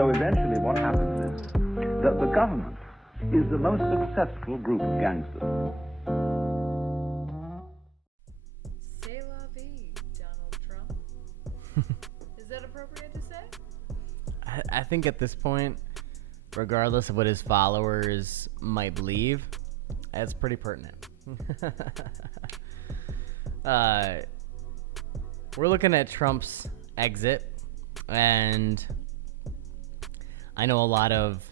So eventually what happens is that the government is the most successful group of gangsters. C'est la vie, Donald Trump. Is that appropriate to say? I think at this point, regardless of what his followers might believe, that's pretty pertinent. We're looking at Trump's exit, and I know a lot of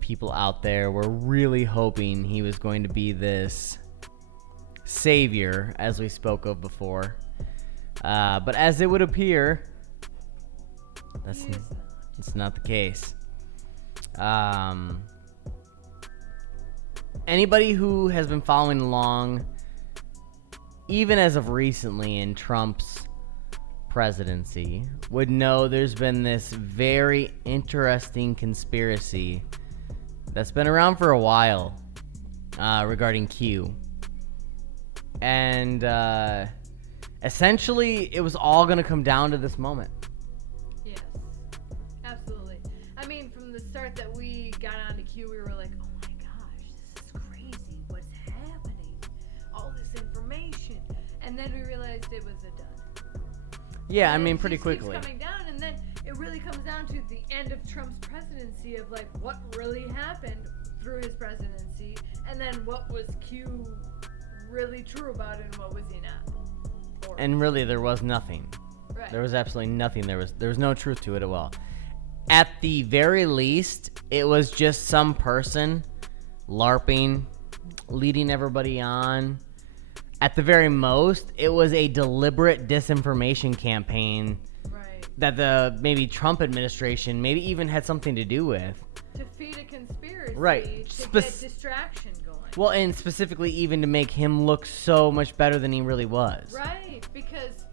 people out there were really hoping he was going to be this savior, as we spoke of before. But as it would appear, it's not the case. Anybody who has been following along, even as of recently in Trump's presidency, would know there's been this very interesting conspiracy that's been around for a while regarding Q. And essentially, it was all going to come down to this moment. Yes, absolutely. I mean, from the start that we got onto Q, we were like, oh my gosh, this is crazy. What's happening? All this information. And then we realized it was a done. Yeah, and I mean, pretty it just keeps quickly. coming down, and then it really comes down to the end of Trump's presidency of like what really happened through his presidency, and then what was Q really true about it and what was he not. Or, And really, there was nothing. right. There was absolutely nothing. There was no truth to it at all. At the very least, it was just some person LARPing, leading everybody on. At the very most, it was a deliberate disinformation campaign Right. that the maybe Trump administration maybe even had something to do with. To feed a conspiracy. Right. To get distraction going. Well, and specifically even to make him look so much better than he really was. Right, because,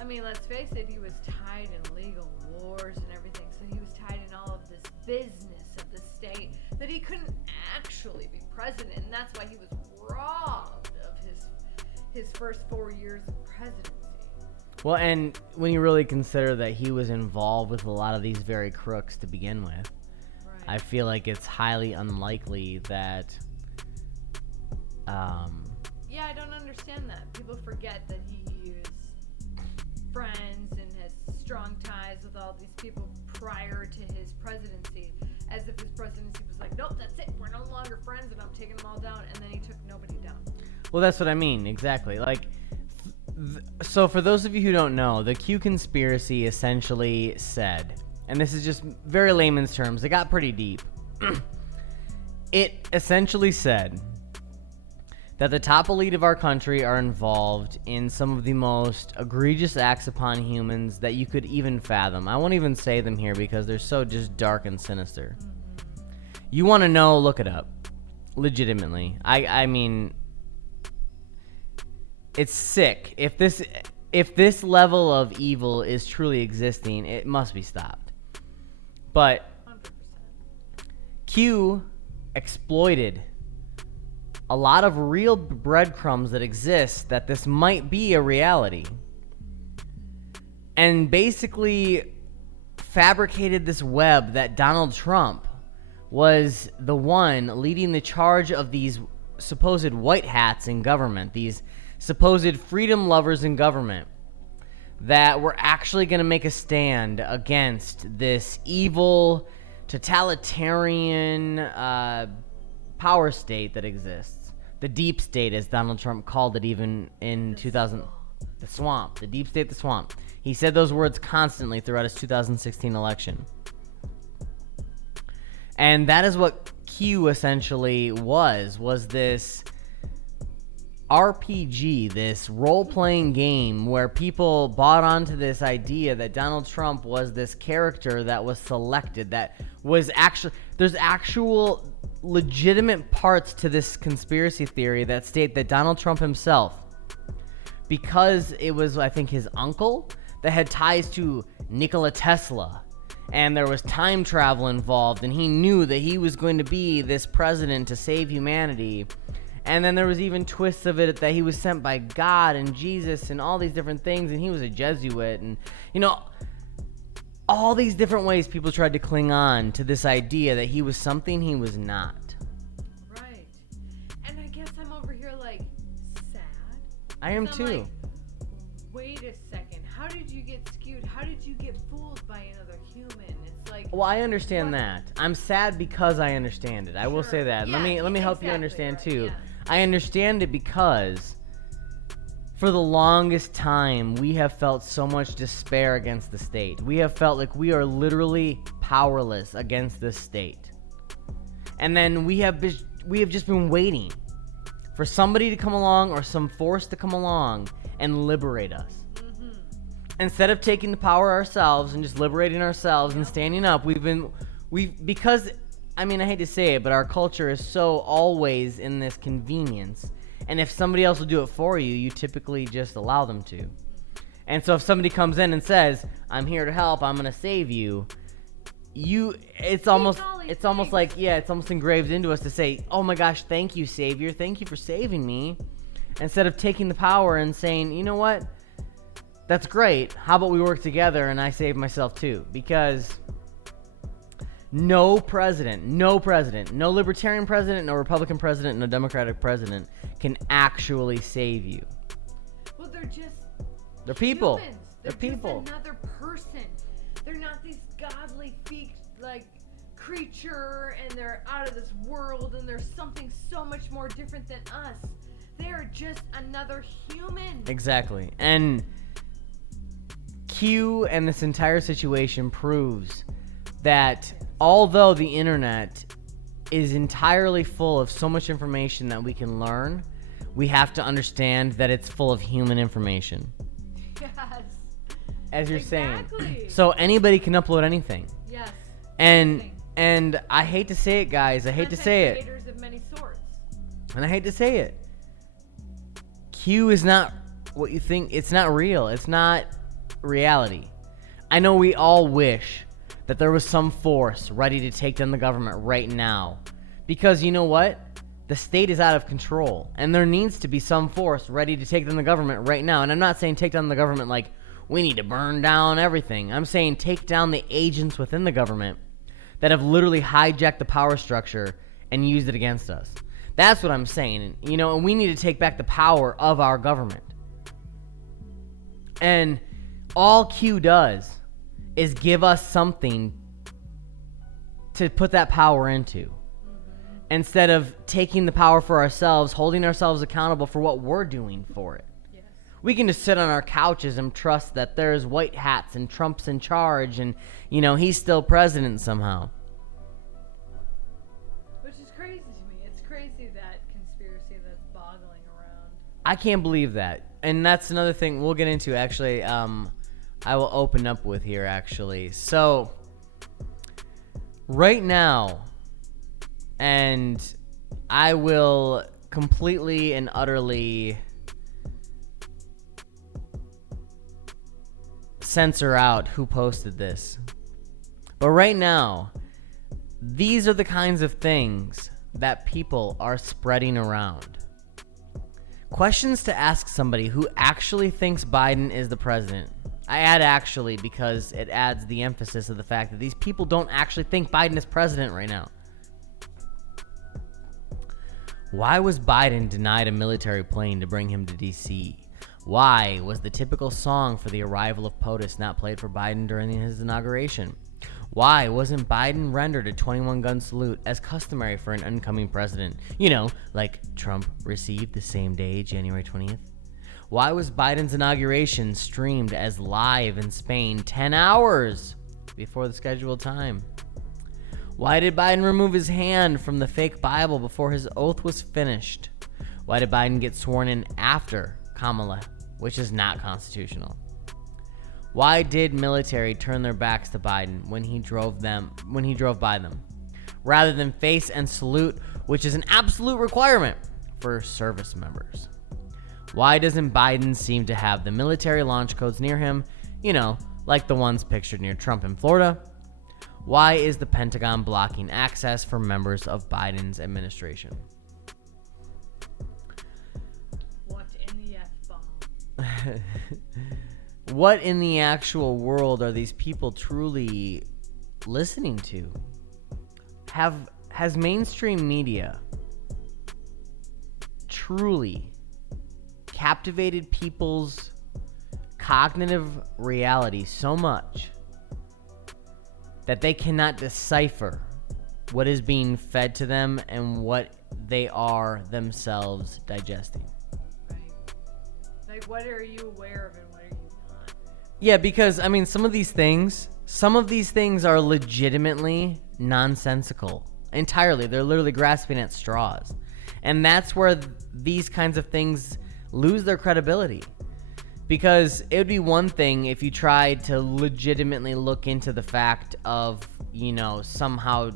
I mean, let's face it, he was tied in legal wars and everything, so he was tied in all of this business of the state that he couldn't actually be president, and that's why he was robbed of his first 4 years of presidency. Well, and when you really consider that he was involved with a lot of these very crooks to begin with, Right. I feel like it's highly unlikely that Yeah, I don't understand that. People forget that he is friends and has strong ties with all these people prior to his presidency, as if his presidency was like, nope, that's it, we're no longer friends and I'm taking them all down, and then he took nobody down. well, that's what I mean, exactly. Like, so for those of you who don't know, the Q conspiracy essentially said, and this is just very layman's terms, it got pretty deep. It essentially said that the top elite of our country are involved in some of the most egregious acts upon humans that you could even fathom. I won't even say them here because they're so just dark and sinister. You want to know, look it up. Legitimately. I mean, it's sick. If this level of evil is truly existing, it must be stopped. But 100%. Q exploited a lot of real breadcrumbs that exist that this might be a reality, and basically fabricated this web that Donald Trump was the one leading the charge of these supposed white hats in government, these supposed freedom lovers in government that were actually going to make a stand against this evil totalitarian power state that exists. The deep state, as Donald Trump called it even in 2000. The swamp. The deep state, the swamp. He said those words constantly throughout his 2016 election. And that is what Q essentially was this RPG, this role-playing game where people bought onto this idea that Donald Trump was this character that was selected, that was actually, there's actual legitimate parts to this conspiracy theory that state that Donald Trump himself, because it was, I think, his uncle that had ties to Nikola Tesla, and there was time travel involved, and he knew that he was going to be this president to save humanity. And then there was even twists of it that he was sent by God and Jesus and all these different things, and he was a Jesuit. And, you know, all these different ways people tried to cling on to this idea that he was something he was not. Right. And I guess I'm over here like sad. I am 'Cause too. I'm like, wait a second. How did you get skewed? How did you get fooled by another human? It's like, Well, I understand what? that. I'm sad because I understand it. I will say Sure. that. Yeah, let me help you exactly understand right, too. yeah. I understand it because for the longest time we have felt so much despair against the state. We have felt like we are literally powerless against this state. And then we have just been waiting for somebody to come along or some force to come along and liberate us. Instead of taking the power ourselves and just liberating ourselves and standing up, because I mean, I hate to say it, but our culture is so always in this convenience. And if somebody else will do it for you, you typically just allow them to. And so if somebody comes in and says, "I'm here to help, I'm going to save you," it's almost like, yeah, it's almost engraved into us to say, "Oh my gosh, thank you, Savior. Thank you for saving me." Instead of taking the power and saying, "You know what? That's great. How about we work together and I save myself too?" Because no president, no Libertarian president, no Republican president, no Democratic president can actually save you. Well, they're people. Humans. They're people. Just another person. They're not these godly creature, and they're out of this world, and they're something so much more different than us. They are just another human. Exactly. And Q and this entire situation proves that although the internet is entirely full of so much information that we can learn, we have to understand that it's full of human information. Yes. As you're Exactly. saying. So anybody can upload anything. Yes. And I hate to say it, guys. I hate to say it. Creators of many sorts. And I hate to say it. Q is not what you think. It's not real. It's not reality. I know we all wish that there was some force ready to take down the government right now. Because you know what? The state is out of control. And there needs to be some force ready to take down the government right now. And I'm not saying take down the government like we need to burn down everything. I'm saying take down the agents within the government that have literally hijacked the power structure and used it against us. That's what I'm saying. You know, and we need to take back the power of our government. And all Q does is give us something to put that power into. Instead of taking the power for ourselves, holding ourselves accountable for what we're doing for it. Yes. We can just sit on our couches and trust that there's white hats and Trump's in charge and, you know, he's still president somehow. Which is crazy to me. It's crazy, that conspiracy that's boggling around. I can't believe that. And that's another thing we'll get into, actually. I will open up with here, actually. So, right now, and I will completely and utterly censor out who posted this. But right now, these are the kinds of things that people are spreading around. Questions to ask somebody who actually thinks Biden is the president. I add actually because it adds the emphasis of the fact that these people don't actually think Biden is president right now. Why was Biden denied a military plane to bring him to D.C.? Why was the typical song for the arrival of POTUS not played for Biden during his inauguration? Why wasn't Biden rendered a 21-gun salute as customary for an incoming president? You know, like Trump received the same day, January 20th. Why was Biden's inauguration streamed as live in Spain 10 hours before the scheduled time? Why did Biden remove his hand from the fake Bible before his oath was finished? Why did Biden get sworn in after Kamala, which is not constitutional? Why did military turn their backs to Biden when he drove by them, rather than face and salute, which is an absolute requirement for service members? Why doesn't Biden seem to have the military launch codes near him, you know, like the ones pictured near Trump in Florida? Why is the Pentagon blocking access for members of Biden's administration? What in the F-bomb? what in the actual world are these people truly listening to? Has mainstream media truly captivated people's cognitive reality so much that they cannot decipher what is being fed to them and what they are themselves digesting? Right. Like, what are you aware of and what are you not? Yeah, because, I mean, some of these things are legitimately nonsensical. Entirely. They're literally grasping at straws. And that's where these kinds of things lose their credibility. Because it would be one thing if you tried to legitimately look into the fact of, somehow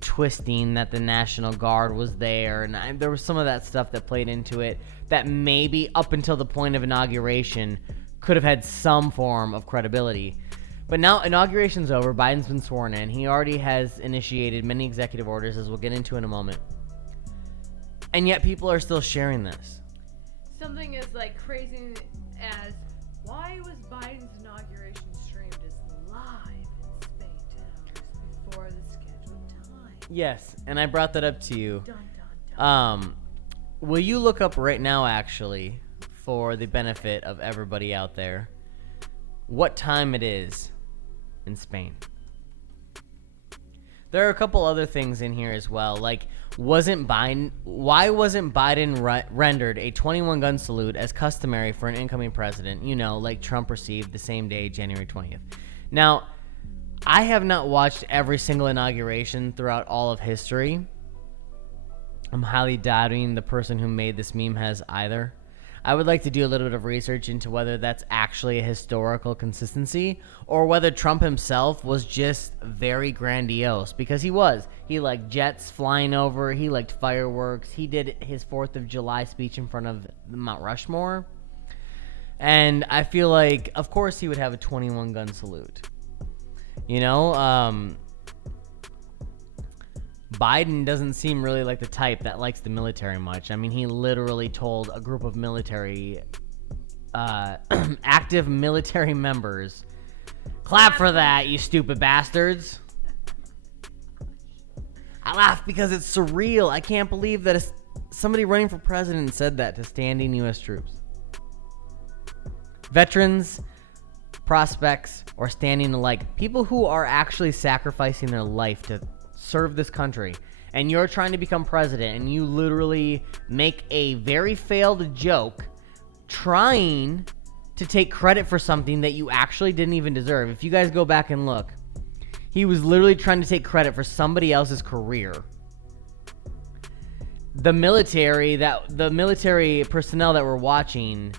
twisting that the National Guard was there. And there was some of that stuff that played into it that maybe up until the point of inauguration could have had some form of credibility. But now inauguration's over. Biden's been sworn in. He already has initiated many executive orders, as we'll get into in a moment. And yet people are still sharing this. Something as like crazy as, why was Biden's inauguration streamed as live in Spain 10 hours before the scheduled time? Yes, and I brought that up to you. Dun, dun, dun. Will you look up right now, actually, for the benefit of everybody out there, what time it is in Spain? There are a couple other things in here as well, like why wasn't Biden rendered a 21-gun salute as customary for an incoming president, like Trump received the same day, January 20th. Now, I have not watched every single inauguration throughout all of history. I'm highly doubting the person who made this meme has either. I would like to do a little bit of research into whether that's actually a historical consistency or whether Trump himself was just very grandiose, because he was. He liked jets flying over. He liked fireworks. He did his 4th of July speech in front of Mount Rushmore. And I feel like, of course, he would have a 21-gun salute. Biden doesn't seem really like the type that likes the military much. I mean, he literally told a group of military, active military members, clap for that, you stupid bastards. I laugh because it's surreal. I can't believe that somebody running for president said that to standing U.S. troops. Veterans, prospects, or standing alike, people who are actually sacrificing their life to serve this country, and you're trying to become president, and you literally make a very failed joke trying to take credit for something that you actually didn't even deserve. If you guys go back and look, he was literally trying to take credit for somebody else's career. The military personnel that were watching,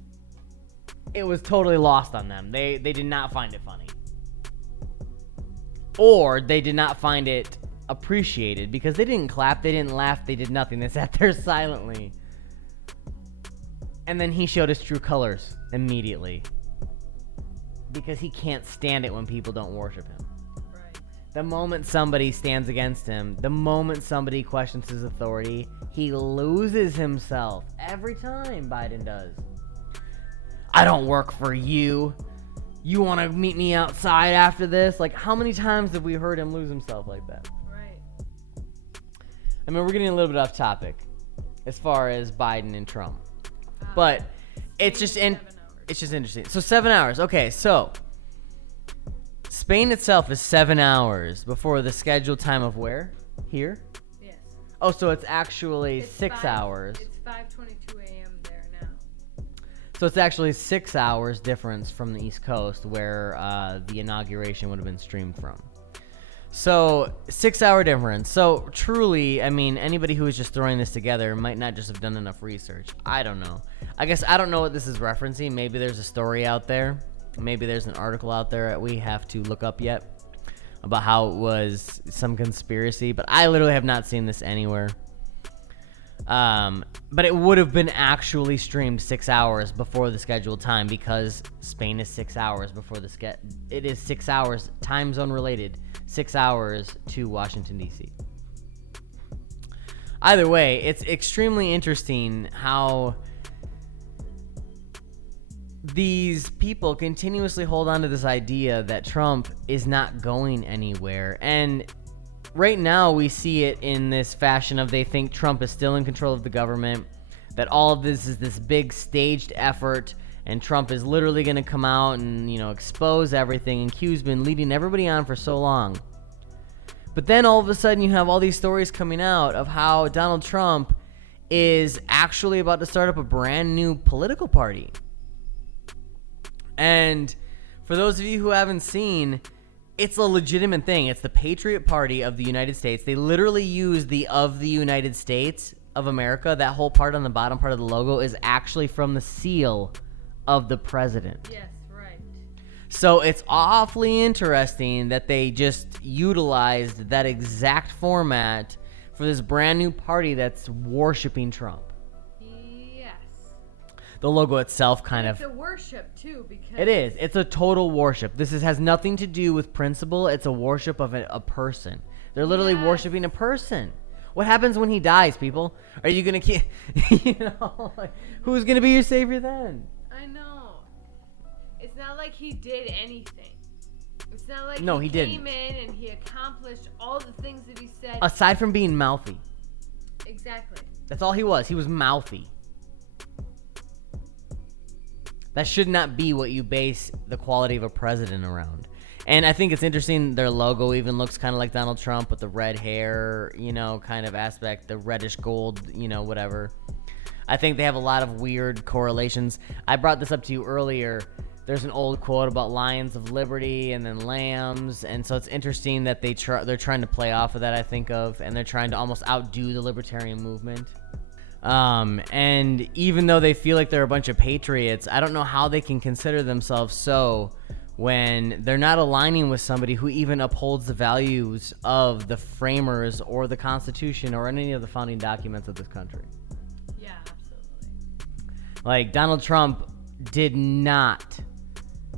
it was totally lost on them. They did not find it funny, or they did not find it appreciated, because they didn't clap, they didn't laugh, they did nothing. They sat there silently. And then he showed his true colors immediately, because he can't stand it when people don't worship him. Right. The moment somebody stands against him, the moment somebody questions his authority, he loses himself. Every time Biden does. I don't work for you. You want to meet me outside after this? Like, how many times have we heard him lose himself like that? Right. I mean, we're getting a little bit off topic as far as Biden and Trump. But it's just interesting. So 7 hours. Okay, so Spain itself is 7 hours before the scheduled time of where? Here? Yes. Oh, so it's actually It's 6 hours. It's 5:22 a.m. there now. So it's actually 6 hours difference from the East Coast, where the inauguration would have been streamed from. So 6 hour difference. So truly, I mean, anybody who is just throwing this together might not just have done enough research. I don't know. I guess I don't know what this is referencing. Maybe there's a story out there. Maybe there's an article out there that we have to look up yet about how it was some conspiracy. But I literally have not seen this anywhere. But it would have been actually streamed 6 hours before the scheduled time, because Spain is 6 hours before the it is 6 hours, time zone related, 6 hours to Washington, D.C. Either way, it's extremely interesting how these people continuously hold on to this idea that Trump is not going anywhere. And right now we see it in this fashion of they think Trump is still in control of the government, that all of this is this big staged effort, and Trump is literally going to come out and, expose everything. And Q's been leading everybody on for so long. But then all of a sudden you have all these stories coming out of how Donald Trump is actually about to start up a brand new political party. And for those of you who haven't seen, it's a legitimate thing. It's the Patriot Party of the United States. They literally use the "of the United States of America." That whole part on the bottom part of the logo is actually from the seal of the president. Yes, right. So it's awfully interesting that they just utilized that exact format for this brand new party that's worshiping Trump. Yes. The logo itself It's a worship too, because It is. It's a total worship. This has nothing to do with principle. It's a worship of a person. They're literally worshiping a person. What happens when he dies, people? Are you going to who's going to be your savior then? I know. It's not like he did anything. It's not like he came didn't. in and he accomplished all the things that he said. Aside from being mouthy. Exactly. That's all he was. He was mouthy. That should not be what you base the quality of a president around. And I think it's interesting, their logo even looks kind of like Donald Trump with the red hair, kind of aspect, the reddish gold, whatever. I think they have a lot of weird correlations. I brought this up to you earlier. There's an old quote about lions of liberty and then lambs, and so it's interesting that they're trying to play off of that, I think of, and they're trying to almost outdo the libertarian movement. And even though they feel like they're a bunch of patriots, I don't know how they can consider themselves so when they're not aligning with somebody who even upholds the values of the framers or the Constitution or any of the founding documents of this country. Yeah, absolutely. Like, Donald Trump did not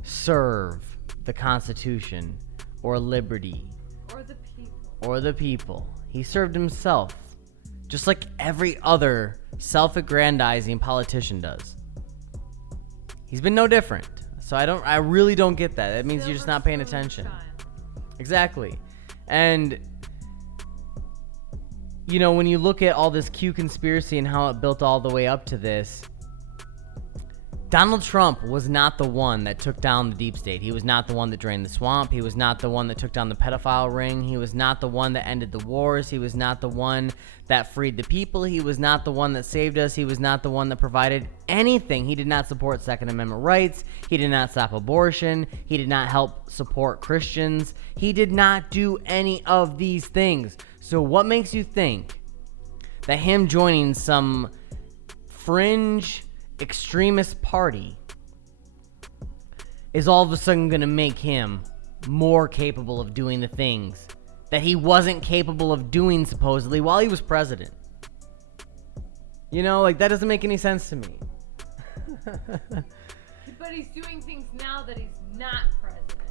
serve the Constitution or liberty Or the people. He served himself, just like every other self-aggrandizing politician does. He's been no different. So I really don't get that. That means you're just not paying attention. Exactly. And when you look at all this Q conspiracy and how it built all the way up to this, Donald Trump was not the one that took down the deep state. He was not the one that drained the swamp. He was not the one that took down the pedophile ring. He was not the one that ended the wars. He was not the one that freed the people. He was not the one that saved us. He was not the one that provided anything. He did not support Second Amendment rights. He did not stop abortion. He did not help support Christians. He did not do any of these things. So what makes you think that him joining some fringe extremist party is all of a sudden going to make him more capable of doing the things that he wasn't capable of doing supposedly while he was president? That doesn't make any sense to me. But he's doing things now that he's not president.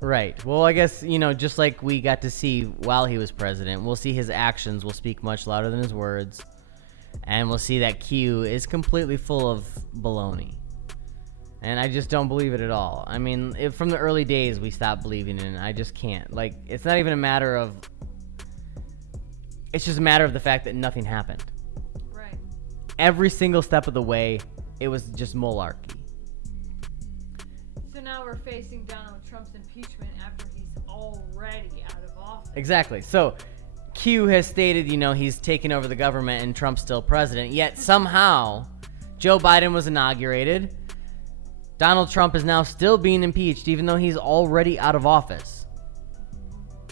Right. Well, I guess, just like we got to see while he was president, we'll see his actions will speak much louder than his words. And we'll see that Q is completely full of baloney. And I just don't believe it at all. I mean, from the early days, we stopped believing in it. I just can't. Like, it's not even a matter of... It's just a matter of the fact that nothing happened. Right. Every single step of the way, it was just malarkey. So now we're facing Donald Trump's impeachment after he's already out of office. Exactly. So... Q has stated, he's taken over the government and Trump's still president. Yet somehow, Joe Biden was inaugurated. Donald Trump is now still being impeached, even though he's already out of office.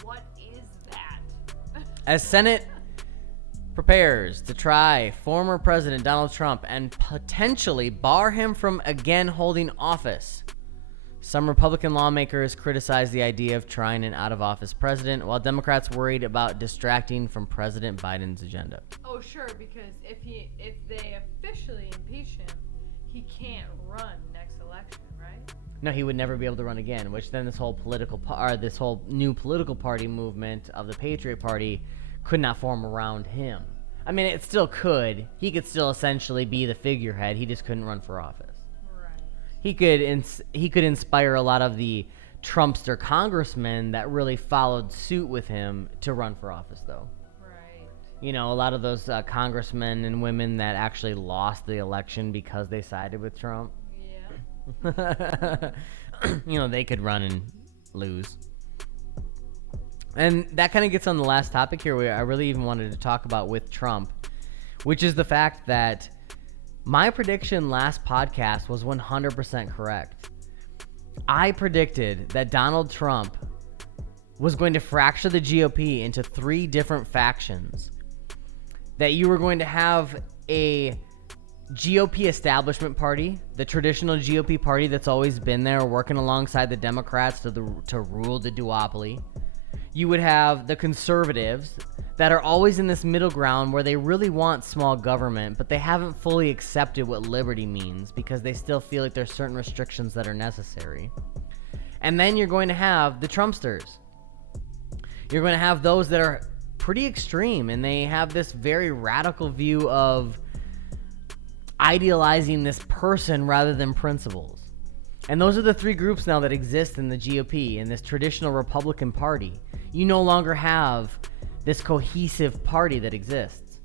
What is that? As Senate prepares to try former President Donald Trump and potentially bar him from again holding office, some Republican lawmakers criticize the idea of trying an out-of-office president, while Democrats worried about distracting from President Biden's agenda. Oh, sure, because if they officially impeach him, he can't run next election, right? No, he would never be able to run again, which then this whole new political party movement of the Patriot Party could not form around him. I mean, it still could. He could still essentially be the figurehead. He just couldn't run for office. Right. he could inspire a lot of the Trumpster congressmen that really followed suit with him to run for office, though. Right. You know, a lot of those congressmen and women that actually lost the election because they sided with Trump. Yeah. You know, they could run and lose. And that kind of gets on the last topic here where I really even wanted to talk about with Trump, which is the fact that my prediction last podcast was 100% correct. I predicted that Donald Trump was going to fracture the GOP into 3 different factions. That you were going to have a GOP establishment party, the traditional GOP party that's always been there working alongside the Democrats to rule the duopoly. You would have the conservatives that are always in this middle ground where they really want small government, but they haven't fully accepted what liberty means because they still feel like there's certain restrictions that are necessary. And then you're going to have the Trumpsters. You're going to have those that are pretty extreme, and they have this very radical view of idealizing this person rather than principles. And those are the 3 groups now that exist in the GOP, in this traditional Republican Party. You no longer have this cohesive party that exists.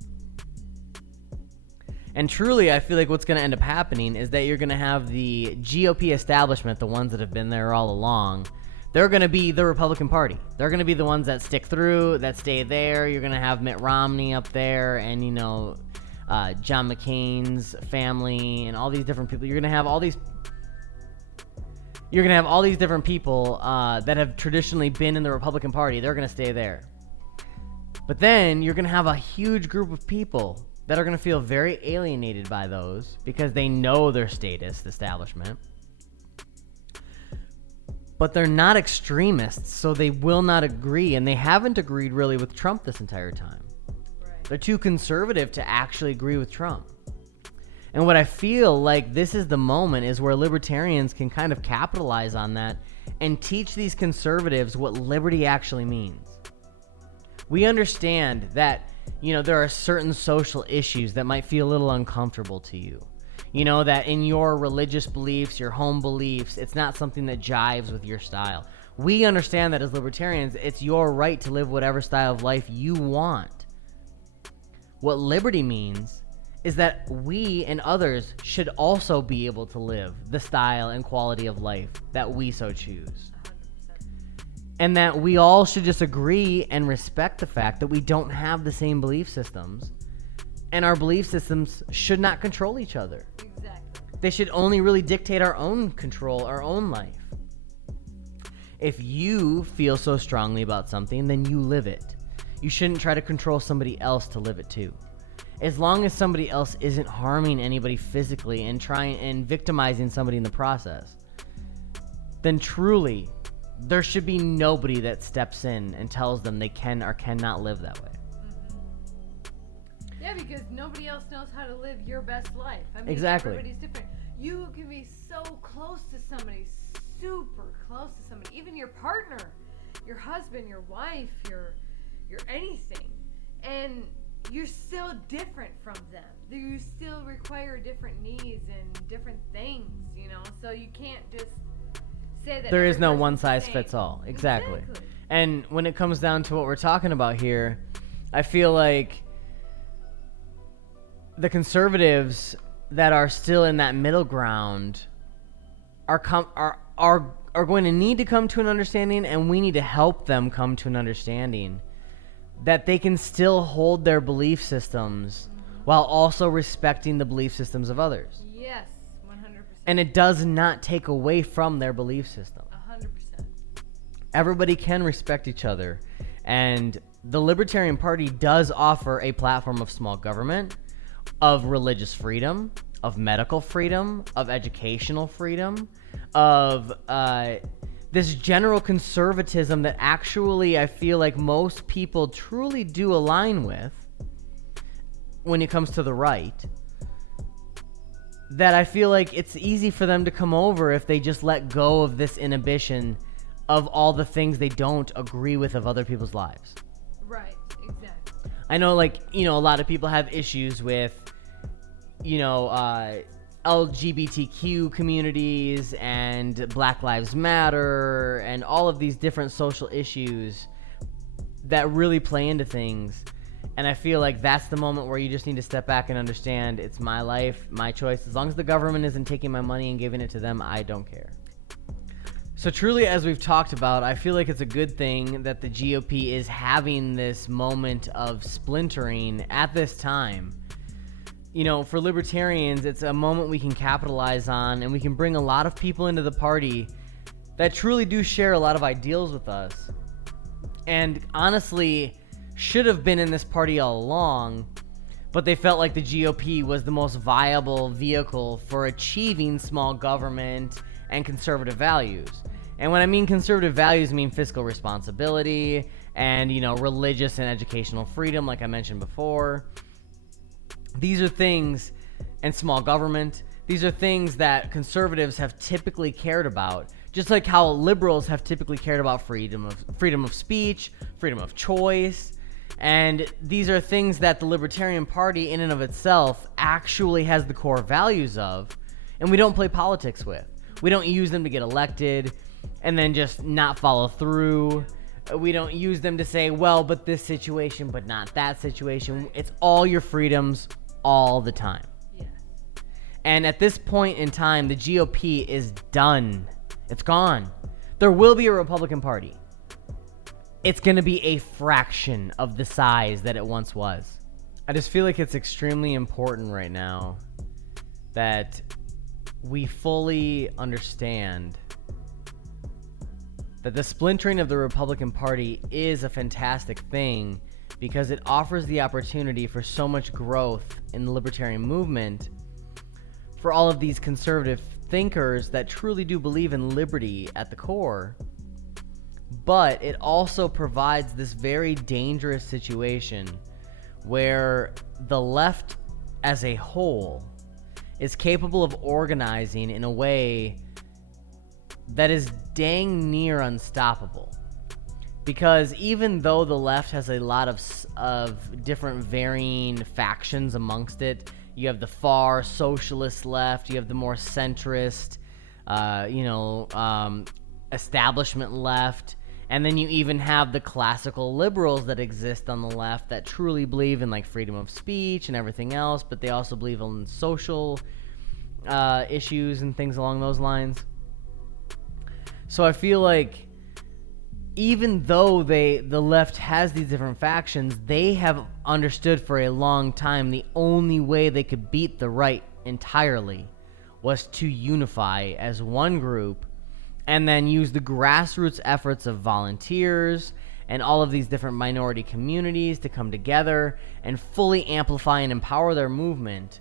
And truly, I feel like what's going to end up happening is that you're going to have the GOP establishment, the ones that have been there all along. They're going to be the Republican Party. They're going to be the ones that stick through, that stay there. You're going to have Mitt Romney up there and, you know, John McCain's family and all these different people. You're going to have all these different people that have traditionally been in the Republican Party. They're going to stay there. But then you're going to have a huge group of people that are going to feel very alienated by those because they know their status, the establishment. But they're not extremists, so they will not agree, and they haven't agreed really with Trump this entire time. Right. They're too conservative to actually agree with Trump. And what I feel like this is the moment is where libertarians can kind of capitalize on that and teach these conservatives what liberty actually means. We understand that, you know, there are certain social issues that might feel a little uncomfortable to you. You know, that in your religious beliefs, your home beliefs, it's not something that jives with your style. We understand that as libertarians, it's your right to live whatever style of life you want. What liberty means is that we and others should also be able to live the style and quality of life that we so choose. 100%. And that we all should just agree and respect the fact that we don't have the same belief systems. And our belief systems should not control each other. Exactly. They should only really dictate our own control, our own life. If you feel so strongly about something, then you live it. You shouldn't try to control somebody else to live it too. As long as somebody else isn't harming anybody physically and trying and victimizing somebody in the process, then truly, there should be nobody that steps in and tells them they can or cannot live that way. Yeah, because nobody else knows how to live your best life. I mean, Exactly. Everybody's different. You can be so close to somebody, super close to somebody, even your partner, your husband, your wife, your anything, and you're still different from them. You still require different needs and different things, you know. So you can't just say that There is every no person's one the size same. fits all. Exactly. Exactly. And when it comes down to what we're talking about here, I feel like the conservatives that are still in that middle ground are going to need to come to an understanding, and we need to help them come to an understanding that they can still hold their belief systems while also respecting the belief systems of others. Yes, 100%. And it does not take away from their belief system. 100%. Everybody can respect each other. And the Libertarian Party does offer a platform of small government, of religious freedom, of medical freedom, of educational freedom, of this general conservatism that actually I feel like most people truly do align with when it comes to the right. That I feel like it's easy for them to come over if they just let go of this inhibition of all the things they don't agree with of other people's lives. Right, exactly. I know, like, you know, a lot of people have issues with, you know, LGBTQ communities and Black Lives Matter and all of these different social issues that really play into things. And I feel like that's the moment where you just need to step back and understand it's my life, my choice. As long as the government isn't taking my money and giving it to them, I don't care. So truly, as we've talked about, I feel like it's a good thing that the GOP is having this moment of splintering at this time. You know, for libertarians, it's a moment we can capitalize on, and we can bring a lot of people into the party that truly do share a lot of ideals with us. And honestly, should have been in this party all along, but they felt like the GOP was the most viable vehicle for achieving small government and conservative values. And when I mean conservative values, I mean fiscal responsibility and, you know, religious and educational freedom, like I mentioned before. These are things, and small government, these are things that conservatives have typically cared about, just like how liberals have typically cared about freedom of speech, freedom of choice. And these are things that the Libertarian Party in and of itself actually has the core values of, and we don't play politics with. We don't use them to get elected and then just not follow through. We don't use them to say, well, but this situation, but not that situation. It's all your freedoms all the time. Yes. And at this point in time, the GOP is done. It's gone. There will be a Republican Party. It's going to be a fraction of the size that it once was. I just feel like it's extremely important right now that we fully understand that the splintering of the Republican Party is a fantastic thing because it offers the opportunity for so much growth in the libertarian movement for all of these conservative thinkers that truly do believe in liberty at the core. But it also provides this very dangerous situation where the left as a whole is capable of organizing in a way that is dang near unstoppable. Because even though the left has a lot of different varying factions amongst it, you have the far socialist left, you have the more centrist, establishment left, and then you even have the classical liberals that exist on the left that truly believe in like freedom of speech and everything else, but they also believe in social issues and things along those lines. So I feel like even though the left has these different factions, they have understood for a long time the only way they could beat the right entirely was to unify as one group and then use the grassroots efforts of volunteers and all of these different minority communities to come together and fully amplify and empower their movement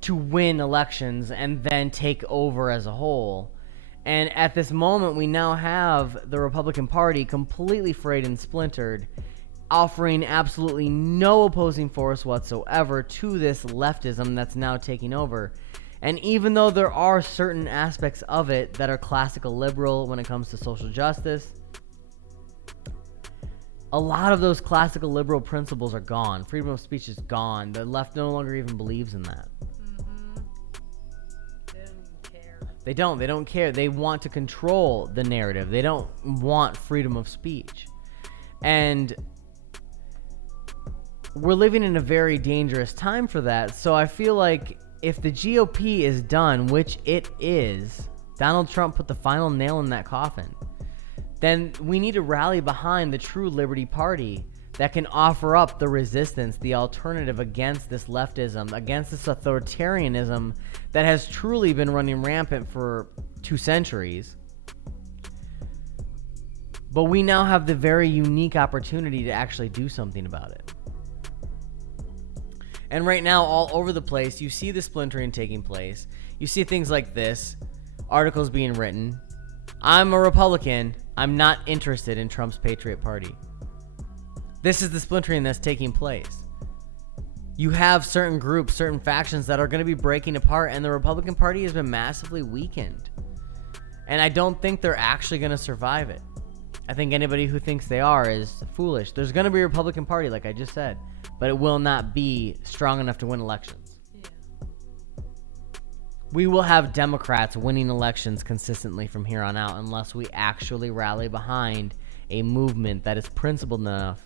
to win elections and then take over as a whole. And at this moment, we now have the Republican Party completely frayed and splintered, offering absolutely no opposing force whatsoever to this leftism that's now taking over. And even though there are certain aspects of it that are classical liberal when it comes to social justice, a lot of those classical liberal principles are gone. Freedom of speech is gone. The left no longer even believes in that. They don't care. They want to control the narrative. They don't want freedom of speech. And we're living in a very dangerous time for that. So I feel like if the GOP is done, which it is, Donald Trump put the final nail in that coffin, then we need to rally behind the true Liberty Party that can offer up the resistance, the alternative against this leftism, against this authoritarianism that has truly been running rampant for 2 centuries. But we now have the very unique opportunity to actually do something about it. And right now, all over the place, you see the splintering taking place. You see things like this, articles being written. I'm a Republican. I'm not interested in Trump's Patriot Party. This is the splintering that's taking place. You have certain groups, certain factions that are going to be breaking apart, and the Republican Party has been massively weakened. And I don't think they're actually going to survive it. I think anybody who thinks they are is foolish. There's going to be a Republican Party, like I just said, but it will not be strong enough to win elections. Yeah. We will have Democrats winning elections consistently from here on out unless we actually rally behind a movement that is principled enough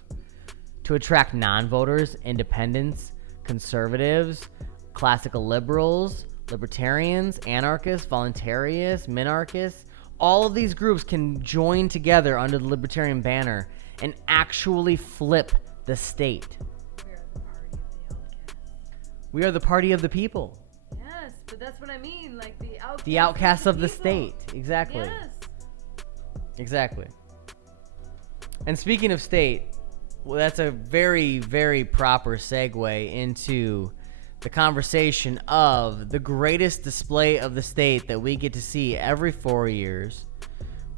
to attract non-voters, independents, conservatives, classical liberals, libertarians, anarchists, voluntarists, minarchists. All of these groups can join together under the libertarian banner and actually flip the state. We are the party of the people. Yes, but that's what I mean, like The outcasts of the people. state. Exactly. Yes. Exactly. And speaking of state, well, that's a very, very proper segue into the conversation of the greatest display of the state that we get to see every 4 years,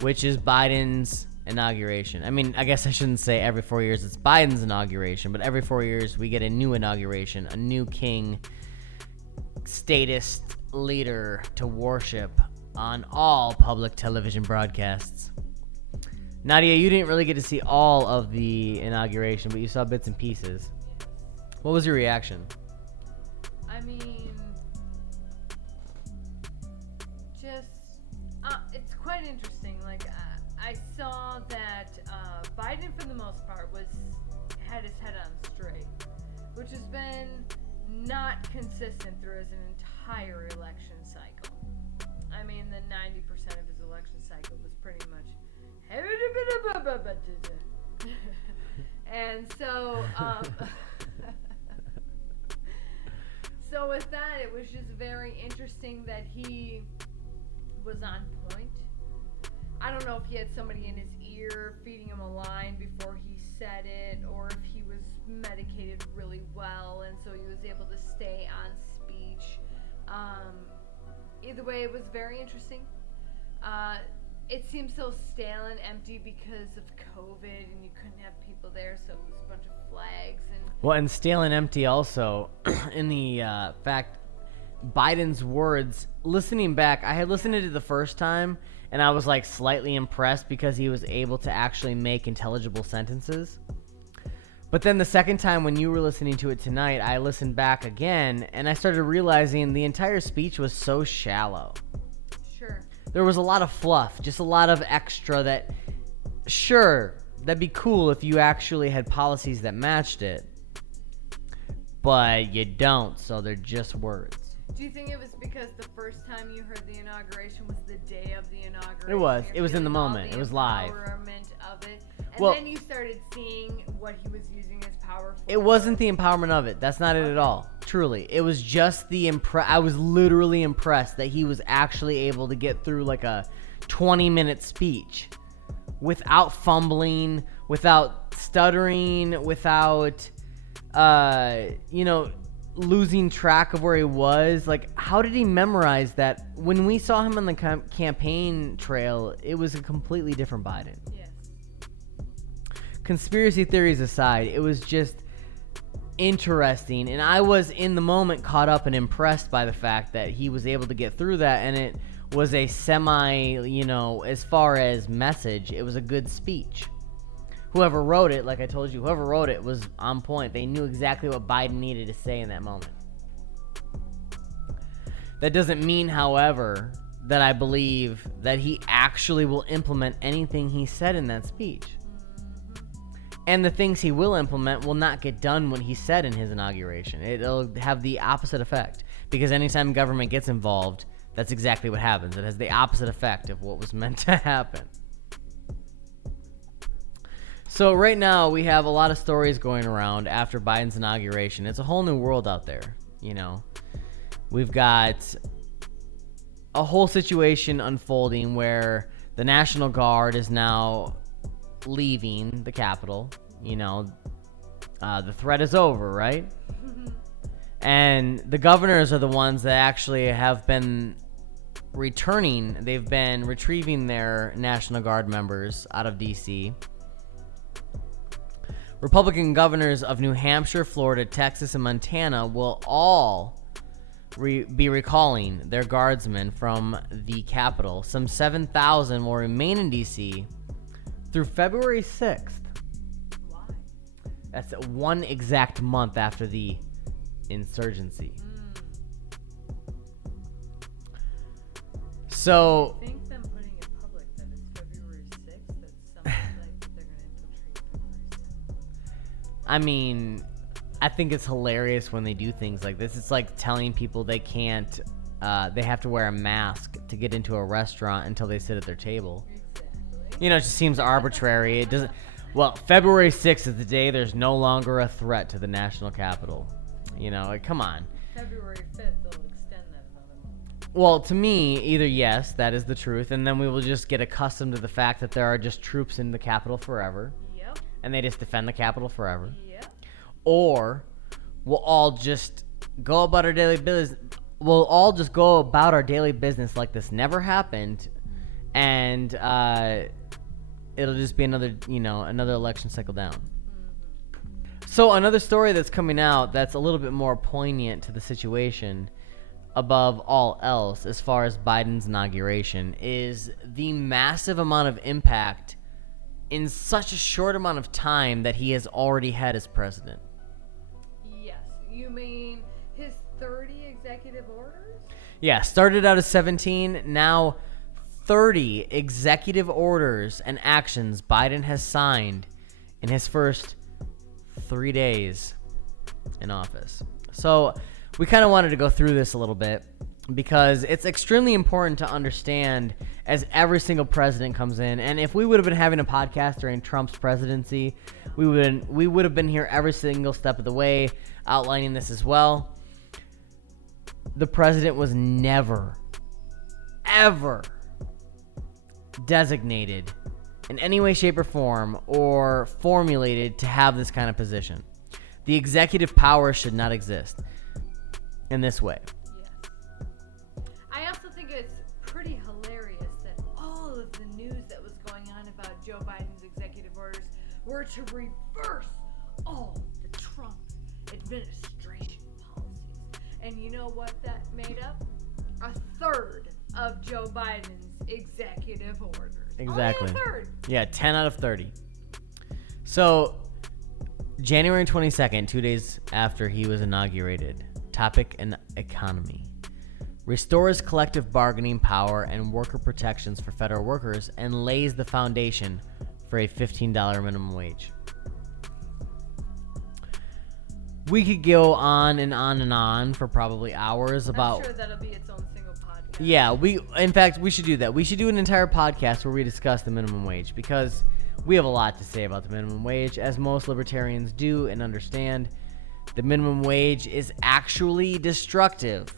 which is Biden's inauguration. I mean, I guess I shouldn't say every 4 years it's Biden's inauguration, but every 4 years we get a new inauguration, a new king, statist leader to worship on all public television broadcasts. Nadia, you didn't really get to see all of the inauguration, but you saw bits and pieces. What was your reaction? I mean, just, it's quite interesting. Like, I saw that Biden, for the most part, had his head on straight, which has been not consistent through his entire election cycle. I mean, the 90% of his election cycle was pretty much and so so with that, it was just very interesting that he was on point. I don't know if he had somebody in his ear feeding him a line before he said it, or if he was medicated really well and so he was able to stay on speech. Either way, it was very interesting. It seemed so stale and empty because of COVID and you couldn't have people there, so it was a bunch of flags and... Well, and stale and empty also in the fact Biden's words, listening back, I had listened to it the first time and I was like slightly impressed because he was able to actually make intelligible sentences. But then the second time when you were listening to it tonight, I listened back again and I started realizing the entire speech was so shallow. Sure. There was a lot of fluff, just a lot of extra that, sure, that'd be cool if you actually had policies that matched it. But you don't, so they're just words. Do you think it was because the first time you heard the inauguration was the day of the inauguration? It was. You're It was in the feeling all moment. the It was live. empowerment of it. And Well, then you started seeing what he was using his power for. It wasn't the empowerment of it. That's not it at all. Truly. It was just the I was literally impressed that he was actually able to get through like a 20-minute speech without fumbling, without stuttering, without, losing track of where he was. Like, how did he memorize that? When we saw him on the campaign trail, it was a completely different Biden. Yes. Conspiracy theories aside, it was just interesting, and I was in the moment caught up and impressed by the fact that he was able to get through that, and it was a as far as message, it was a good speech. Whoever wrote it, like I told you, whoever wrote it was on point. They knew exactly what Biden needed to say in that moment. That doesn't mean, however, that I believe that he actually will implement anything he said in that speech. And the things he will implement will not get done what he said in his inauguration. It'll have the opposite effect. Because anytime government gets involved, that's exactly what happens. It has the opposite effect of what was meant to happen. So right now, we have a lot of stories going around after Biden's inauguration. It's a whole new world out there, We've got a whole situation unfolding where the National Guard is now leaving the Capitol. The threat is over, right? And the governors are the ones that actually have been returning. They've been retrieving their National Guard members out of D.C. Republican governors of New Hampshire, Florida, Texas, and Montana will all be recalling their guardsmen from the Capitol. Some 7,000 will remain in D.C. through February 6th. Why? That's 1 exact month after the insurgency. So, I think them putting it public that it's February 6th, that's something like that they're going to infiltrate February 7th. I mean, I think it's hilarious when they do things like this. It's like telling people they can't, they have to wear a mask to get into a restaurant until they sit at their table. Exactly. You know, it just seems arbitrary. It doesn't. Well, February 6th is the day there's no longer a threat to the national capital. You know, like, come on. February 5th, they'll extend that another month. Well, to me, either yes, that is the truth, and then we will just get accustomed to the fact that there are just troops in the capital forever, Yep. and they just defend the capital forever. Yep. Or we'll all just go about our daily business. We'll all just go about our daily business like this never happened, and it'll just be another election cycle down. So another story that's coming out that's a little bit more poignant to the situation above all else as far as Biden's inauguration is the massive amount of impact in such a short amount of time that he has already had as president. Yes. You mean his 30 executive orders? Yeah, started out as 17, now 30 executive orders and actions Biden has signed in his first 3 days in office. So we kind of wanted to go through this a little bit because it's extremely important to understand as every single president comes in. And if we would have been having a podcast during Trump's presidency, we would have been here every single step of the way outlining this as well. The president was never, ever designated in any way, shape, or form or formulated to have this kind of position. The executive power should not exist in this way. Yes. I also think it's pretty hilarious that all of the news that was going on about Joe Biden's executive orders were to reverse all the Trump administration policies. And you know what that made up? A third of Joe Biden's executive orders. Exactly. Only a third. Yeah, 10 out of 30. So, January 22nd, 2 days after he was inaugurated, topic and economy. Restores collective bargaining power and worker protections for federal workers and lays the foundation for a $15 minimum wage. We could go on and on and on for probably hours about... I'm sure that'll be its own single podcast. Yeah, in fact, we should do that. We should do an entire podcast where we discuss the minimum wage because we have a lot to say about the minimum wage, as most libertarians do and understand. The minimum wage is actually destructive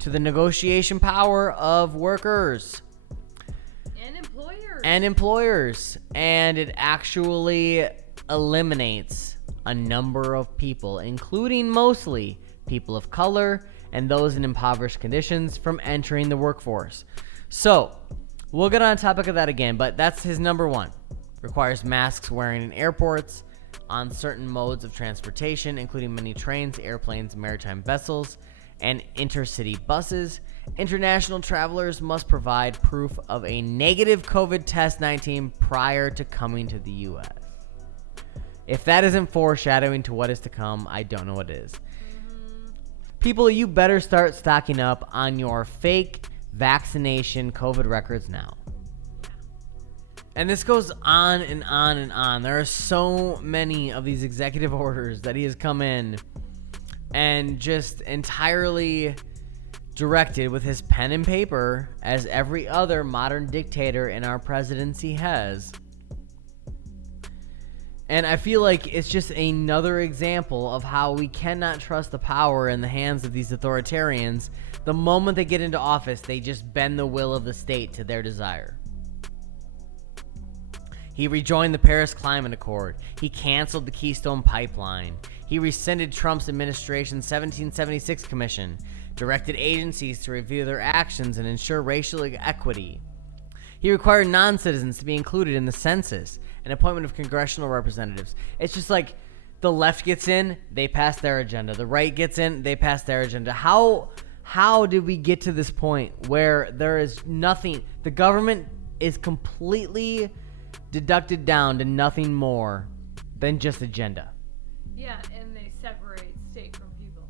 to the negotiation power of workers And employers. And it actually eliminates a number of people, including mostly people of color and those in impoverished conditions, from entering the workforce. So, we'll get on topic of that again, but that's his number one. Requires masks wearing in airports, on certain modes of transportation, including many trains, airplanes, maritime vessels, and intercity buses. International travelers must provide proof of a negative COVID test 19 prior to coming to the U.S. If that isn't foreshadowing to what is to come, I don't know what is. People, you better start stocking up on your fake vaccination COVID records now. And this goes on and on and on. There are so many of these executive orders that he has come in and just entirely directed with his pen and paper, as every other modern dictator in our presidency has. And I feel like it's just another example of how we cannot trust the power in the hands of these authoritarians. The moment they get into office, they just bend the will of the state to their desire. He rejoined the Paris Climate Accord. He canceled the Keystone Pipeline. He rescinded Trump's administration's 1776 Commission, directed agencies to review their actions and ensure racial equity. He required non-citizens to be included in the census and appointment of congressional representatives. It's just like the left gets in, they pass their agenda. The right gets in, they pass their agenda. How did we get to this point where there is nothing? The government is completely deducted down to nothing more than just agenda. Yeah, and they separate state from people.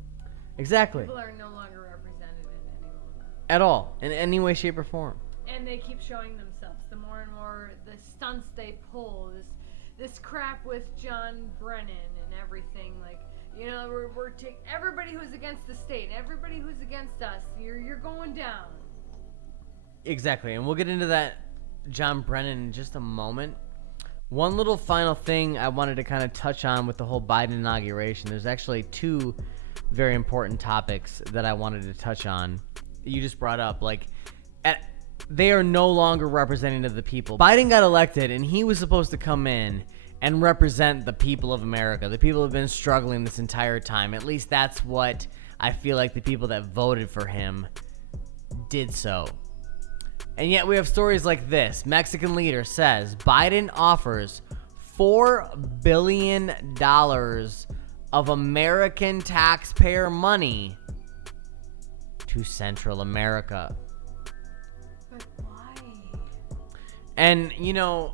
Exactly. People are no longer represented in any longer. At all, in any way, shape, or form. And they keep showing themselves. The more and more the stunts they pull, this crap with John Brennan and everything, like, you know, we're taking everybody who's against the state, everybody who's against us, you're going down. Exactly, and we'll get into that John Brennan in just a moment. One little final thing I wanted to kind of touch on with the whole Biden inauguration. There's actually two very important topics that I wanted to touch on. You just brought up, like, they are no longer representative of the people. Biden got elected, and he was supposed to come in and represent the people of America. The people have been struggling this entire time. At least that's what I feel like the people that voted for him did so. And yet we have stories like this. Mexican leader says Biden offers $4 billion of American taxpayer money to Central America. But why? And, you know,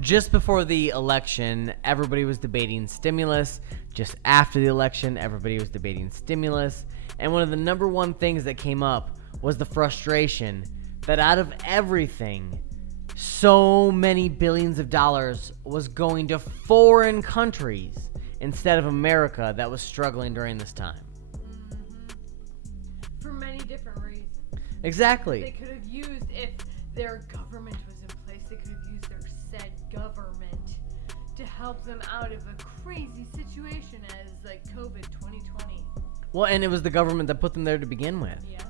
just before the election, everybody was debating stimulus. Just after the election, everybody was debating stimulus. And one of the number one things that came up was the frustration that out of everything, so many billions of dollars was going to foreign countries instead of America that was struggling during this time. For many different reasons. Exactly. They could have used, if their government was in place, they could have used their said government to help them out of a crazy situation as like COVID 2020. Well, and it was the government that put them there to begin with. Yes.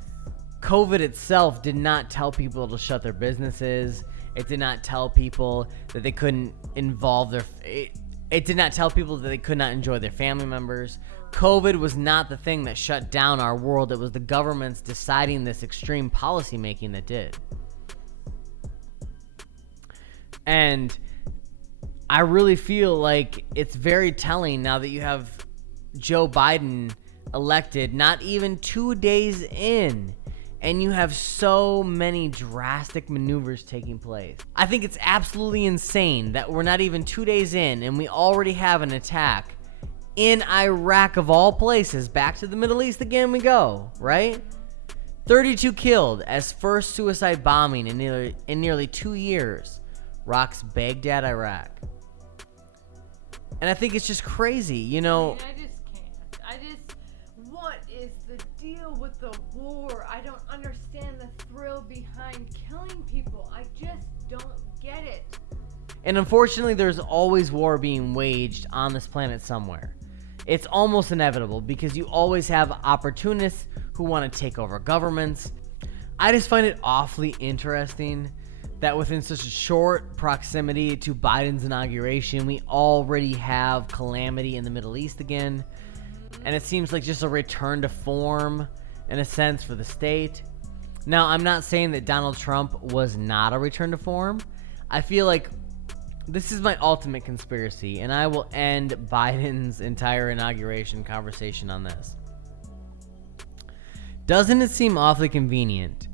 COVID itself did not tell people to shut their businesses. It did not tell people that they couldn't involve their... It did not tell people that they could not enjoy their family members. COVID was not the thing that shut down our world. It was the governments deciding this extreme policy making that did. And I really feel like it's very telling now that you have Joe Biden elected not even 2 days in, and you have so many drastic maneuvers taking place. I think it's absolutely insane that we're not even 2 days in and we already have an attack in Iraq of all places. Back to the Middle East again we go, right? 32 killed as first suicide bombing in nearly 2 years rocks Baghdad, Iraq. And I think it's just crazy, you know. I mean, what is the deal with the war? I don't understand the thrill behind killing people. I just don't get it. And unfortunately, there's always war being waged on this planet somewhere. It's almost inevitable because you always have opportunists who want to take over governments. I just find it awfully interesting that within such a short proximity to Biden's inauguration, we already have calamity in the Middle East again. And it seems like just a return to form, in a sense, for the state. Now, I'm not saying that Donald Trump was not a return to form. I feel like this is my ultimate conspiracy, and I will end Biden's entire inauguration conversation on this. Doesn't it seem awfully convenient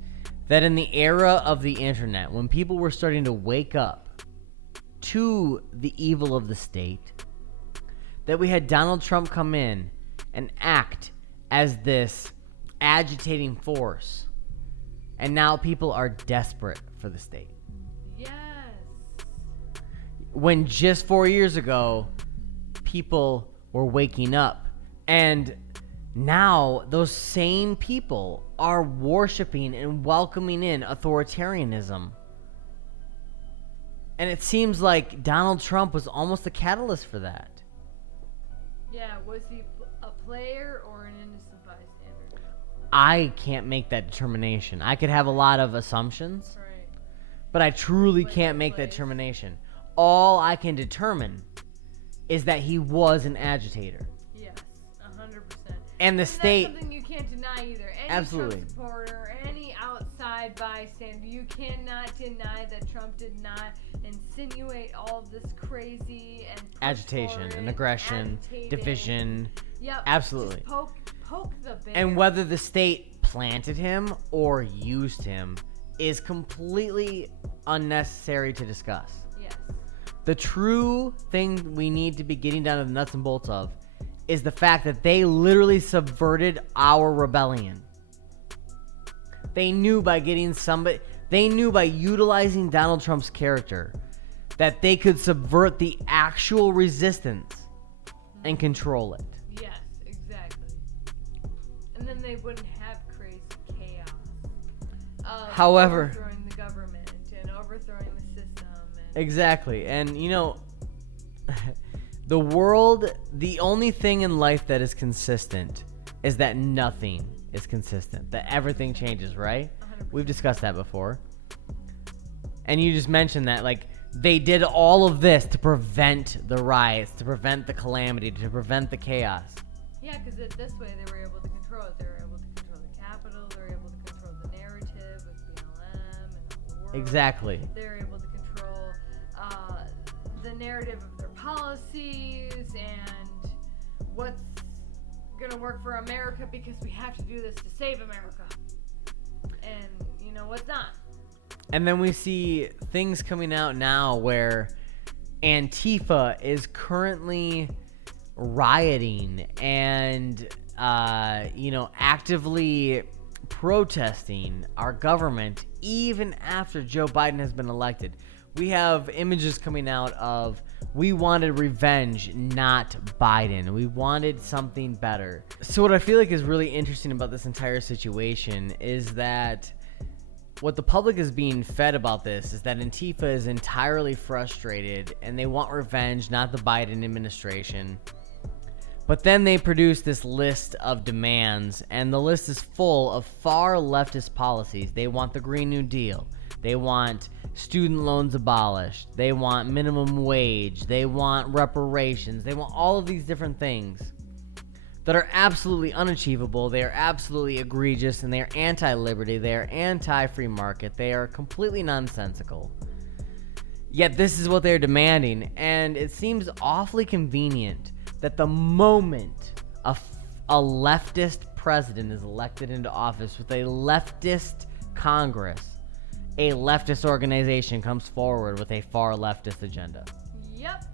that in the era of the internet, when people were starting to wake up to the evil of the state, that we had Donald Trump come in and act as this agitating force, and now people are desperate for the state? Yes. When just 4 years ago, people were waking up, and now those same people are worshiping and welcoming in authoritarianism. And it seems like Donald Trump was almost a catalyst for that. Yeah, was he a player or an innocent bystander? I can't make that determination. I could have a lot of assumptions, Right. but I truly can't make that determination. All I can determine is that he was an agitator. Yes, 100%. And the state... That's something you can't deny either. Any Absolutely. Trump supporter, any outside bystander, you cannot deny that Trump did not insinuate all of this crazy and agitation and aggression, division. Yep. Absolutely. Just poke the bear. And whether the state planted him or used him is completely unnecessary to discuss. Yes. The true thing we need to be getting down to the nuts and bolts of is the fact that they literally subverted our rebellion. They knew by utilizing Donald Trump's character that they could subvert the actual resistance and control it. Yes, exactly. And then they wouldn't have crazy chaos of However, overthrowing the government and overthrowing the system. And exactly. And, you know, the world, the only thing in life that is consistent is that nothing is consistent, that everything changes, right? 100%. We've discussed that before. And you just mentioned that, like, they did all of this to prevent the riots, to prevent the calamity, to prevent the chaos. Yeah, because this way they were able to control it. They were able to control the Capitol. They were able to control the narrative with BLM and the whole world. Exactly. They were able to control the narrative of their policies and what's going to work for America because we have to do this to save America. And, you know, what's not. And then we see things coming out now where Antifa is currently rioting and, actively protesting our government even after Joe Biden has been elected. We have images coming out of, we wanted revenge, not Biden. We wanted something better. So what I feel like is really interesting about this entire situation is that what the public is being fed about this is that Antifa is entirely frustrated and they want revenge, not the Biden administration. But then they produce this list of demands, and the list is full of far leftist policies. They want the Green New Deal. They want student loans abolished. They want minimum wage. They want reparations. They want all of these different things that are absolutely unachievable. They are absolutely egregious, and they are anti-liberty. They are anti-free market. They are completely nonsensical. Yet this is what they're demanding, and it seems awfully convenient that the moment a leftist president is elected into office with a leftist Congress, a leftist organization comes forward with a far leftist agenda. Yep.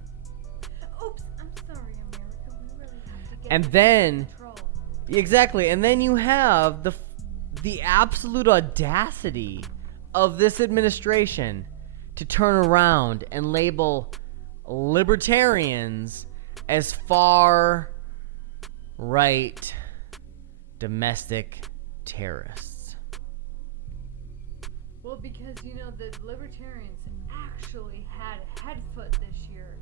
Oops, I'm sorry, America. We really have to get And then, control. exactly, and then you have the absolute audacity of this administration to turn around and label libertarians as far right domestic terrorists. Well, because, you know, the libertarians actually had a head foot this year.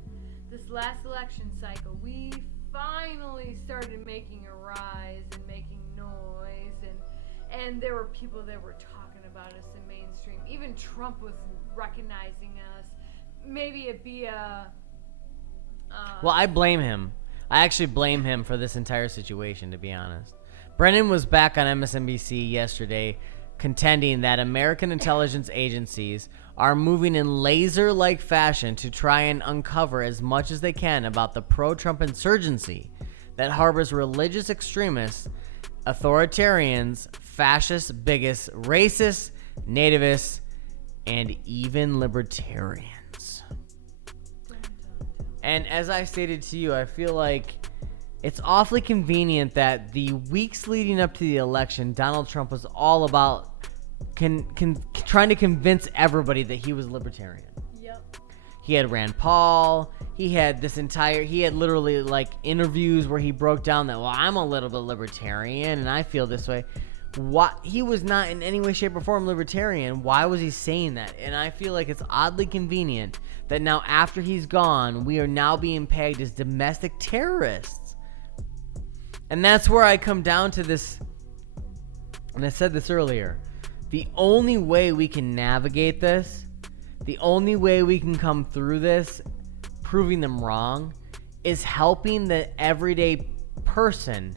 This last election cycle, we finally started making a rise and making noise, and there were people that were talking about us in mainstream. Even Trump was recognizing us. Maybe it be a... Well, I blame him. I actually blame him for this entire situation, to be honest. Brennan was back on MSNBC yesterday contending that American intelligence agencies are moving in laser-like fashion to try and uncover as much as they can about the pro-Trump insurgency that harbors religious extremists, authoritarians, fascists, bigots, racists, nativists, and even libertarians. And as I stated to you, I feel like it's awfully convenient that the weeks leading up to the election, Donald Trump was all about trying to convince everybody that he was libertarian. Yep. He had Rand Paul. He had literally like interviews where he broke down that, well, I'm a little bit libertarian and I feel this way. He was not in any way, shape, or form libertarian. Why was he saying that? And I feel like it's oddly convenient that now after he's gone, we are now being pegged as domestic terrorists. And that's where I come down to this, and I said this earlier, the only way we can navigate this, the only way we can come through this, proving them wrong, is helping the everyday person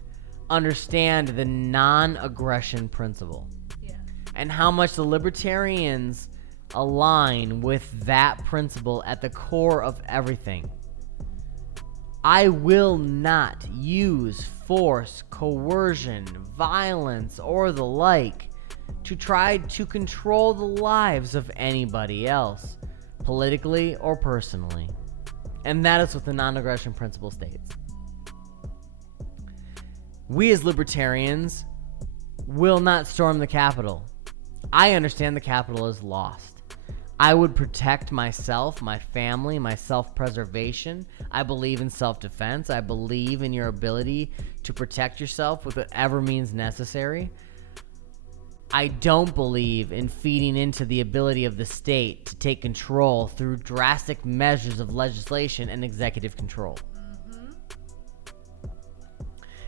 understand the non-aggression principle. Yeah. And how much the libertarians align with that principle at the core of everything. I will not use force, coercion, violence, or the like to try to control the lives of anybody else, politically or personally. And that is what the non-aggression principle states. We as libertarians will not storm the Capitol. I understand the Capitol is lost. I would protect myself, my family, my self-preservation. I believe in self-defense. I believe in your ability to protect yourself with whatever means necessary. I don't believe in feeding into the ability of the state to take control through drastic measures of legislation and executive control.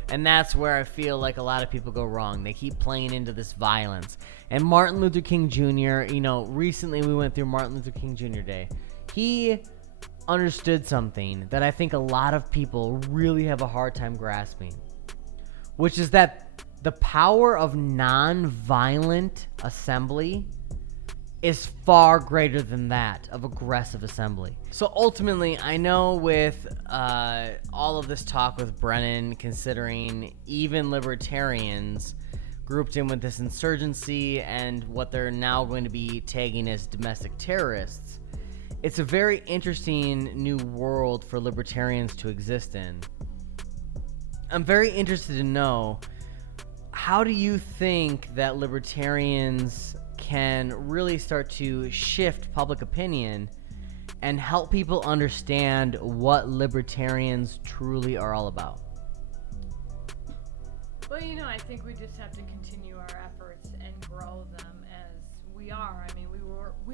And that's where I feel like a lot of people go wrong. They keep playing into this violence. And Martin Luther King Jr., recently we went through Martin Luther King Jr. Day. He understood something that I think a lot of people really have a hard time grasping, which is that the power of non-violent assembly is far greater than that of aggressive assembly. So ultimately, I know with all of this talk with Brennan, considering even libertarians grouped in with this insurgency and what they're now going to be tagging as domestic terrorists, it's a very interesting new world for libertarians to exist in. I'm very interested to know, how do you think that libertarians can really start to shift public opinion and help people understand what libertarians truly are all about? Well, I think we just have to continue our efforts and grow them as we are. I mean, we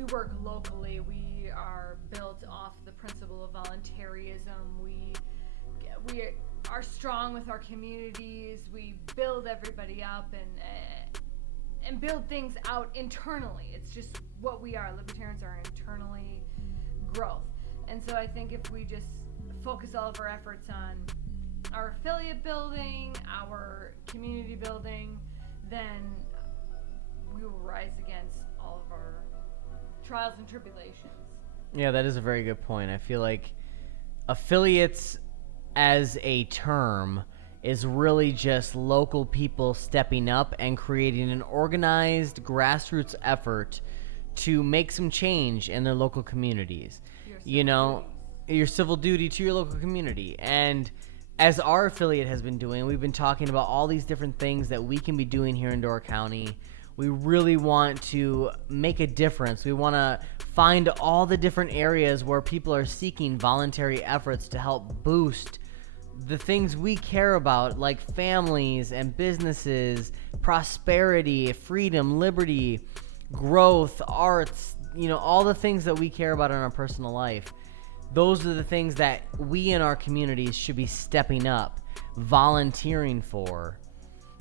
work locally. We are built off the principle of voluntarism. We are strong with our communities. We build everybody up and build things out internally. It's just what we are. Libertarians are internally growth. And so I think if we just focus all of our efforts on our affiliate building, our community building, then we will rise against all of our trials and tribulations. Yeah, that is a very good point. I feel like affiliates as a term is really just local people stepping up and creating an organized grassroots effort to make some change in their local communities. Your civil duty to your local community. And as our affiliate has been doing, we've been talking about all these different things that we can be doing here in Door County. We really want to make a difference. We want to find all the different areas where people are seeking voluntary efforts to help boost the things we care about, like families and businesses, prosperity, freedom, liberty, growth, arts, all the things that we care about in our personal life. Those are the things that we in our communities should be stepping up, volunteering for.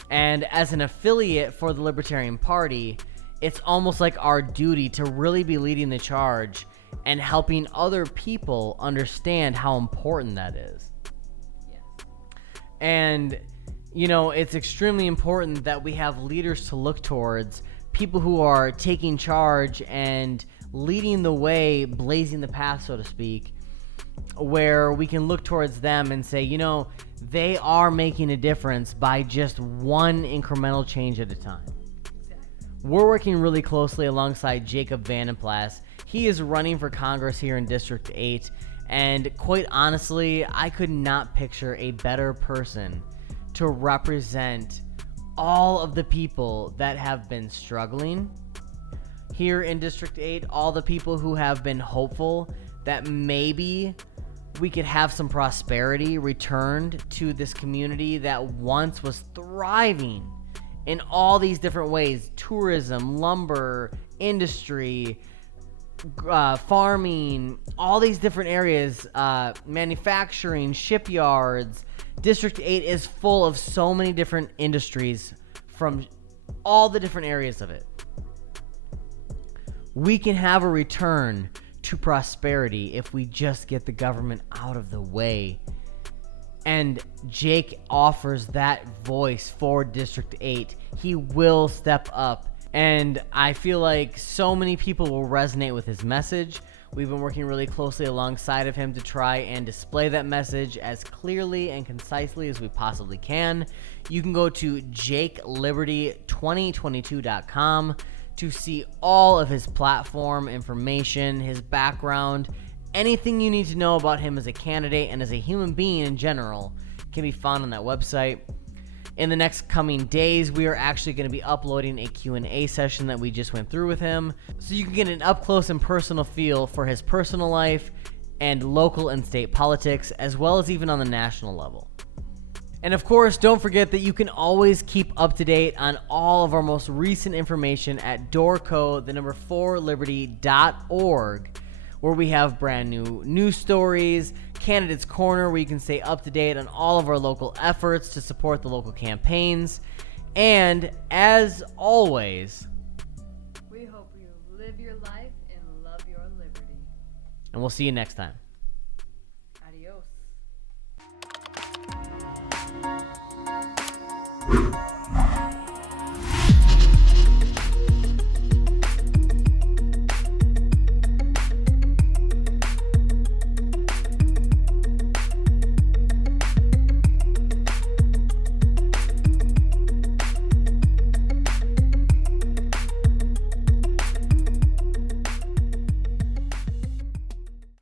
And as an affiliate for the Libertarian Party, it's almost like our duty to really be leading the charge and helping other people understand how important that is. And, it's extremely important that we have leaders to look towards, people who are taking charge and leading the way, blazing the path, so to speak, where we can look towards them and say, they are making a difference by just one incremental change at a time. We're working really closely alongside Jacob Vandenplas. He is running for Congress here in District 8. And quite honestly, I could not picture a better person to represent all of the people that have been struggling here in District 8, all the people who have been hopeful that maybe we could have some prosperity returned to this community that once was thriving in all these different ways: tourism, lumber, industry, farming, all these different areas, manufacturing, shipyards. District 8 is full of so many different industries from all the different areas of it. We can have a return to prosperity if we just get the government out of the way. And Jake offers that voice for District 8. He will step up. And I feel like so many people will resonate with his message. We've been working really closely alongside of him to try and display that message as clearly and concisely as we possibly can. You can go to jakeliberty2022.com to see all of his platform information, his background, anything you need to know about him as a candidate and as a human being in general can be found on that website. In the next coming days, we are actually going to be uploading a Q&A session that we just went through with him, so you can get an up-close and personal feel for his personal life and local and state politics, as well as even on the national level. And of course, don't forget that you can always keep up to date on all of our most recent information at doorco4liberty.org, where we have brand new news stories, Candidates Corner, where you can stay up to date on all of our local efforts to support the local campaigns. And as always, we hope you live your life and love your liberty. and we'll see you next time. Adios.